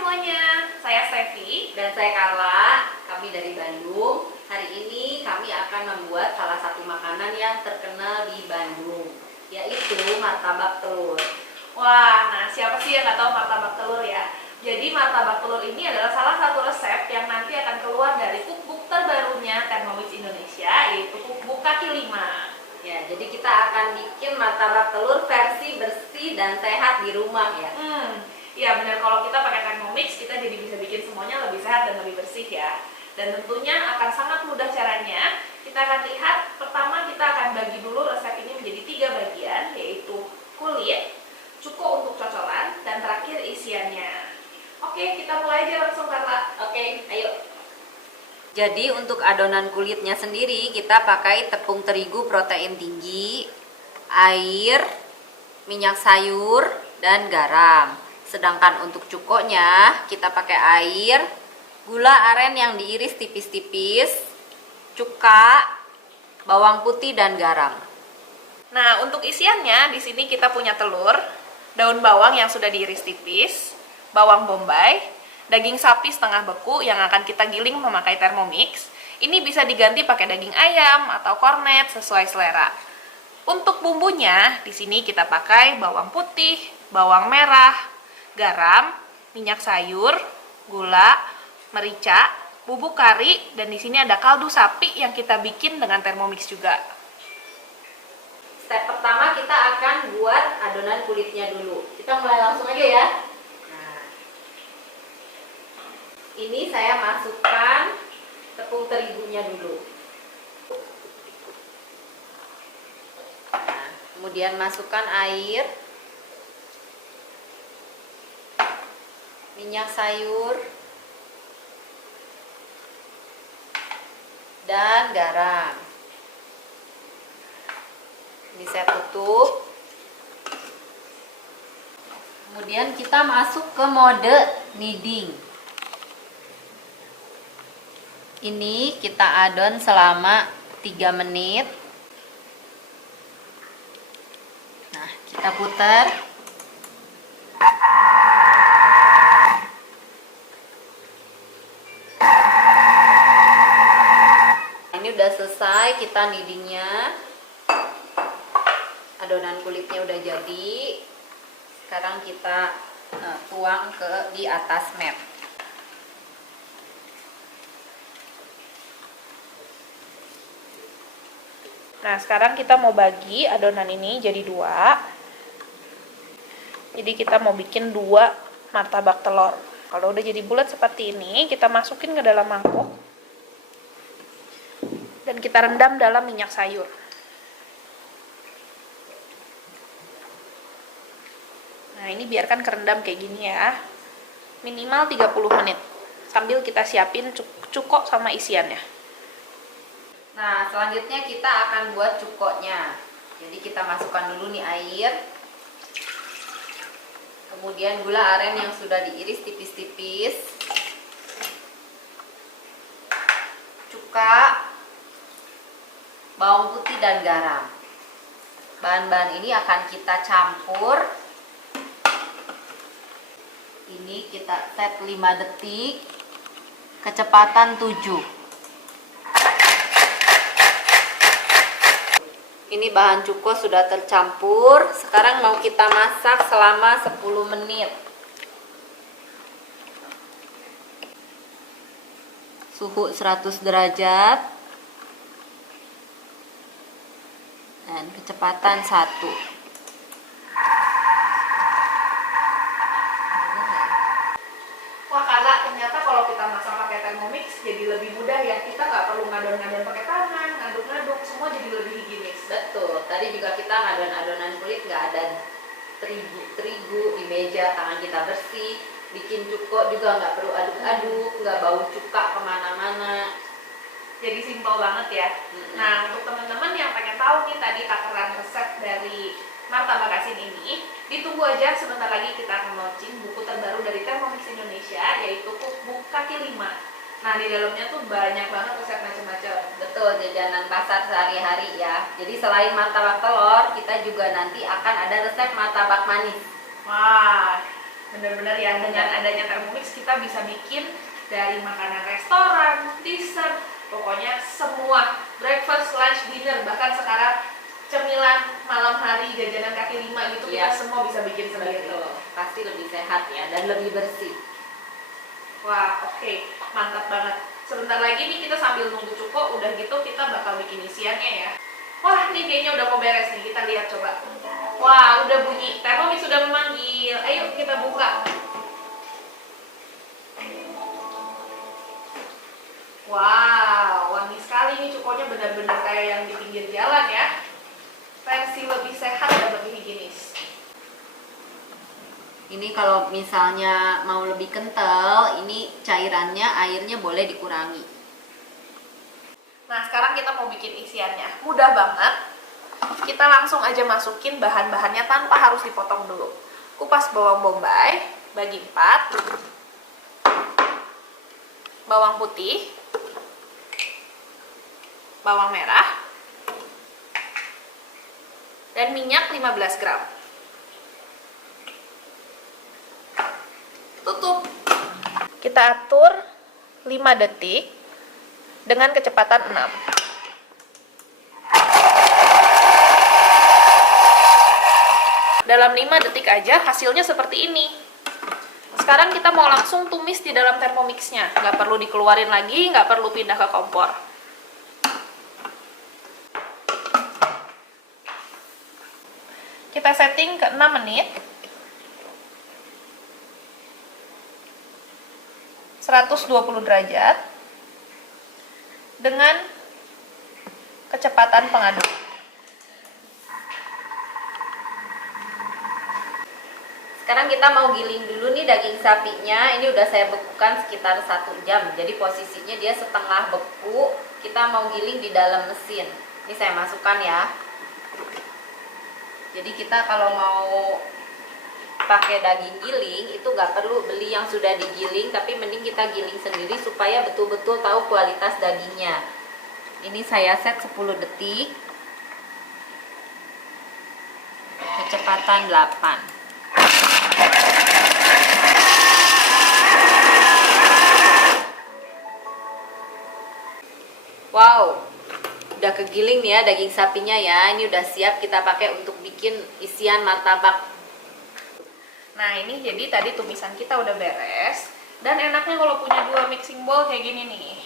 semuanya, saya Stevi. Dan saya Carla, kami dari Bandung. Hari ini kami akan membuat salah satu makanan yang terkenal di Bandung, yaitu martabak telur. Wah, nah siapa sih yang nggak tahu martabak telur ya? Jadi martabak telur ini adalah salah satu resep yang nanti akan keluar dari cookbook terbarunya Thermomix Indonesia, yaitu cookbook kaki 5. Ya, jadi kita akan bikin martabak telur versi bersih dan sehat di rumah ya. Ya benar, kalau kita pakai Thermomix kita jadi bisa bikin semuanya lebih sehat dan lebih bersih ya. Dan tentunya akan sangat mudah caranya. Kita akan lihat, pertama kita akan bagi dulu resep ini menjadi 3 bagian, yaitu kulit, cuko untuk cocolan, dan terakhir isiannya. Oke, kita mulai aja langsung Carla. Oke, ayo. Jadi untuk adonan kulitnya sendiri kita pakai tepung terigu protein tinggi, air, minyak sayur, dan garam. Sedangkan untuk cukonya kita pakai air, gula aren yang diiris tipis-tipis, cuka, bawang putih, dan garam. Nah, untuk isiannya di sini kita punya telur, daun bawang yang sudah diiris tipis, bawang bombay, daging sapi setengah beku yang akan kita giling memakai Thermomix. Ini bisa diganti pakai daging ayam atau kornet sesuai selera. Untuk bumbunya, di sini kita pakai bawang putih, bawang merah, garam, minyak sayur, gula, merica, bubuk kari, dan di sini ada kaldu sapi yang kita bikin dengan Thermomix juga. Step pertama kita akan buat adonan kulitnya dulu. Kita mulai langsung aja ya. Nah, ini saya masukkan tepung terigunya dulu. Nah, kemudian masukkan air, minyak sayur, dan garam. Ini saya tutup. Kemudian kita masuk ke mode kneading. Ini kita adon selama 3 menit. Nah, kita putar. Ini udah selesai kita kneadingnya. Adonan kulitnya udah jadi. Sekarang kita tuang di atas mat. Nah, sekarang kita mau bagi adonan ini jadi 2. Jadi kita mau bikin 2 martabak telur. Kalau udah jadi bulat seperti ini, kita masukin ke dalam mangkok. Dan kita rendam dalam minyak sayur. Nah, ini biarkan kerendam kayak gini ya. Minimal 30 menit. Sambil kita siapin cuko sama isiannya. Nah, selanjutnya kita akan buat cukonya. Jadi kita masukkan dulu nih air. Kemudian gula aren yang sudah diiris tipis-tipis. Cuka, bawang putih, dan garam. Bahan-bahan ini akan kita campur. Ini kita set 5 detik. Kecepatan 7. Ini bahan cuko sudah tercampur. Sekarang mau kita masak selama 10 menit. Suhu 100 derajat. Dan kecepatan 1. Wah, Carla, ternyata kalau kita masak pakai Thermomix jadi lebih mudah ya. Kita nggak perlu ngadon-ngadon pakai tangan, ngaduk-ngaduk, semua jadi lebih higienis. Betul, tadi juga kita ngadon-adonan kulit nggak ada terigu di meja, tangan kita bersih. Bikin cuko juga nggak perlu aduk-aduk, nggak bau cuka kemana-mana. Jadi simpel banget ya. Nah, untuk teman-teman yang pengen tahu nih tadi takaran resep dari martabak asin ini, ditunggu aja, sebentar lagi kita akan launching buku terbaru dari Thermomix Indonesia, yaitu cookbook kaki 5. Nah, di dalamnya tuh banyak banget resep macam-macam. Betul, jajanan pasar sehari-hari ya. Jadi selain martabak telur, kita juga nanti akan ada resep martabak manis. Wah, Bener-bener ya, dengan adanya Thermomix kita bisa bikin dari makanan restoran, dessert, pokoknya semua, breakfast, lunch, dinner, bahkan sekarang cemilan malam hari, jajanan kaki lima gitu, kita semua bisa bikin sendiri. Betul. Pasti lebih sehat ya dan lebih bersih. Wah, oke, mantap banget. Sebentar lagi nih kita sambil nunggu cukup, udah gitu kita bakal bikin isiannya ya. Wah, nih kayaknya udah mau beres nih, kita lihat coba. Wah, udah bunyi, Thermomix sudah memanggil. Ayo kita buka. Wow, wangi sekali nih cukonya, benar-benar kayak yang di pinggir jalan ya. Versi lebih sehat dan lebih higienis. Ini kalau misalnya mau lebih kental, ini cairannya, airnya boleh dikurangi. Nah, sekarang kita mau bikin isiannya. Mudah banget. Kita langsung aja masukin bahan-bahannya tanpa harus dipotong dulu. Kupas bawang bombay, bagi 4. Bawang putih, bawang merah, dan minyak 15 gram. Tutup. Kita atur 5 detik dengan kecepatan 6. Dalam 5 detik aja hasilnya seperti ini. Sekarang kita mau langsung tumis di dalam Thermomix-nya. Nggak perlu dikeluarin lagi, nggak perlu pindah ke kompor. Kita setting ke 6 menit. 120 derajat. Dengan kecepatan pengaduk. Sekarang kita mau giling dulu nih daging sapinya. Ini udah saya bekukan sekitar 1 jam. Jadi posisinya dia setengah beku. Kita mau giling di dalam mesin. Ini saya masukkan ya. Jadi kita kalau mau pakai daging giling itu nggak perlu beli yang sudah digiling, tapi mending kita giling sendiri supaya betul-betul tahu kualitas dagingnya. Ini saya set 10 detik. Kecepatan 8. Wow, udah kegiling nih ya daging sapinya ya. Ini udah siap kita pakai untuk bikin isian martabak. Nah, ini jadi tadi tumisan kita udah beres. Dan enaknya kalau punya 2 mixing bowl kayak gini nih,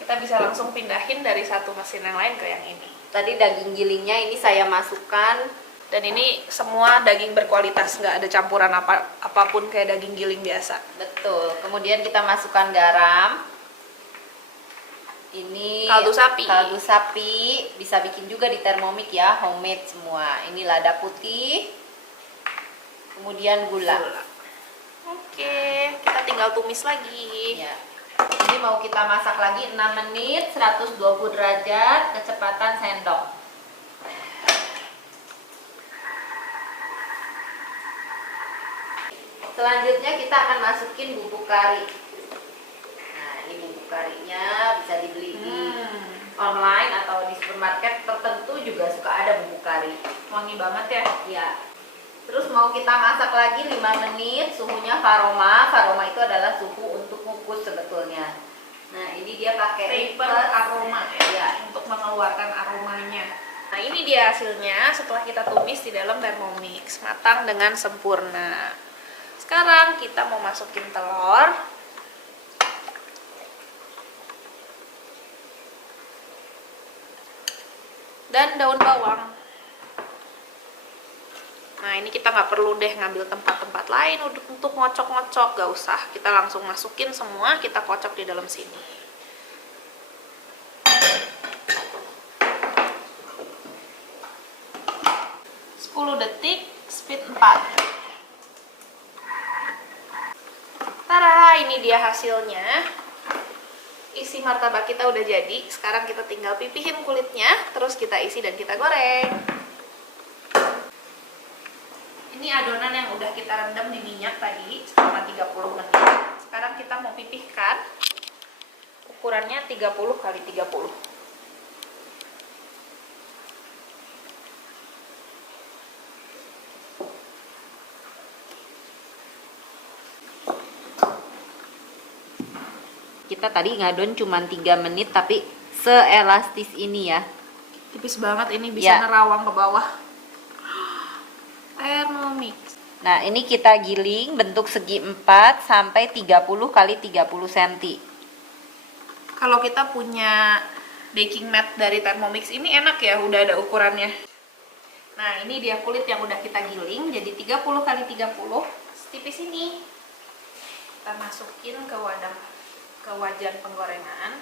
kita bisa langsung pindahin dari satu mesin yang lain ke yang ini. Tadi daging gilingnya ini saya masukkan. Dan ini semua daging berkualitas, nggak ada campuran apapun kayak daging giling biasa. Betul. Kemudian kita masukkan garam. Ini Kaldu sapi. Kaldu sapi bisa bikin juga di Thermomix ya, homemade semua. Ini lada putih. Kemudian gula. Oke, kita tinggal tumis lagi. Ya. Ini mau kita masak lagi 6 menit, 120 derajat, kecepatan sendok. Selanjutnya kita akan masukin bubuk kari. Nah, ini bubuk karinya bisa dibeli di online atau di supermarket tertentu juga suka ada bubuk kari. Wangi banget ya. Ya. Terus mau kita masak lagi 5 menit, suhunya Varoma. Varoma itu adalah suhu untuk kukus sebetulnya. Nah, ini dia pakai Paper aroma ya, untuk mengeluarkan aromanya. Nah, ini dia hasilnya setelah kita tumis di dalam Thermomix, matang dengan sempurna. Sekarang kita mau masukin telur. Dan daun bawang. Nah, ini kita nggak perlu deh ngambil tempat-tempat lain untuk ngocok-ngocok, gak usah. Kita langsung masukin semua, kita kocok di dalam sini. Detik, speed 4. Tara, ini dia hasilnya. Isi martabak kita udah jadi. Sekarang kita tinggal pipihin kulitnya, terus kita isi dan kita goreng. Ini adonan yang udah kita rendam di minyak tadi selama 30 menit. Sekarang kita mau pipihkan. Ukurannya 30 kali 30. Kita tadi ngadon cuma 3 menit tapi seelastis ini ya. Tipis banget ini, bisa Ya. nerawang ke bawah. Thermomix. Nah, ini kita giling bentuk segi 4 sampai 30 kali 30 cm. Kalau kita punya baking mat dari Thermomix ini enak ya, udah ada ukurannya. Nah, ini dia kulit yang udah kita giling, jadi 30 kali 30, setipis ini. Kita masukin ke wajan penggorengan.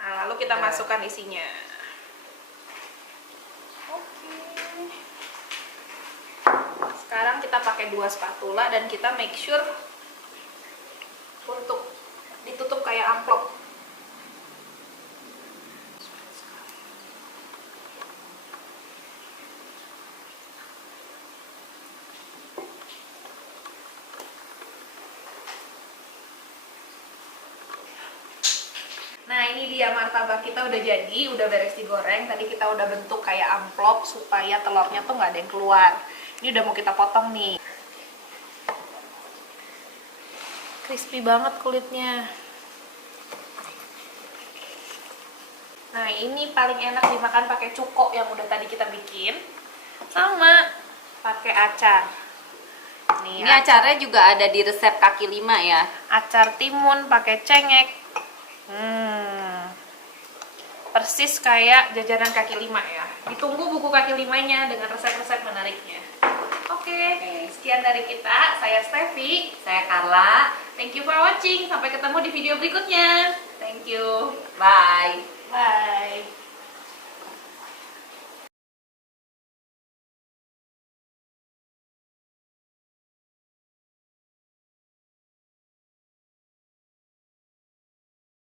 Nah, lalu kita masukkan isinya. Oke. Sekarang kita pakai 2 spatula dan kita make sure untuk ditutup kayak amplop. Nah, ini dia martabak kita udah jadi, udah beres digoreng. Tadi kita udah bentuk kayak amplop supaya telurnya tuh nggak ada yang keluar. Ini udah mau kita potong nih. Crispy banget kulitnya. Nah, ini paling enak dimakan pakai cuko yang udah tadi kita bikin. Sama pakai acar. Ini acarnya juga ada di resep kaki 5 ya. Acar timun pakai cengek. Persis kayak jajanan kaki 5 ya. Ditunggu buku kaki 5-nya dengan resep-resep menariknya. Oke, sekian dari kita. Saya Steffi. Saya Carla. Thank you for watching. Sampai ketemu di video berikutnya. Thank you. Bye. Bye.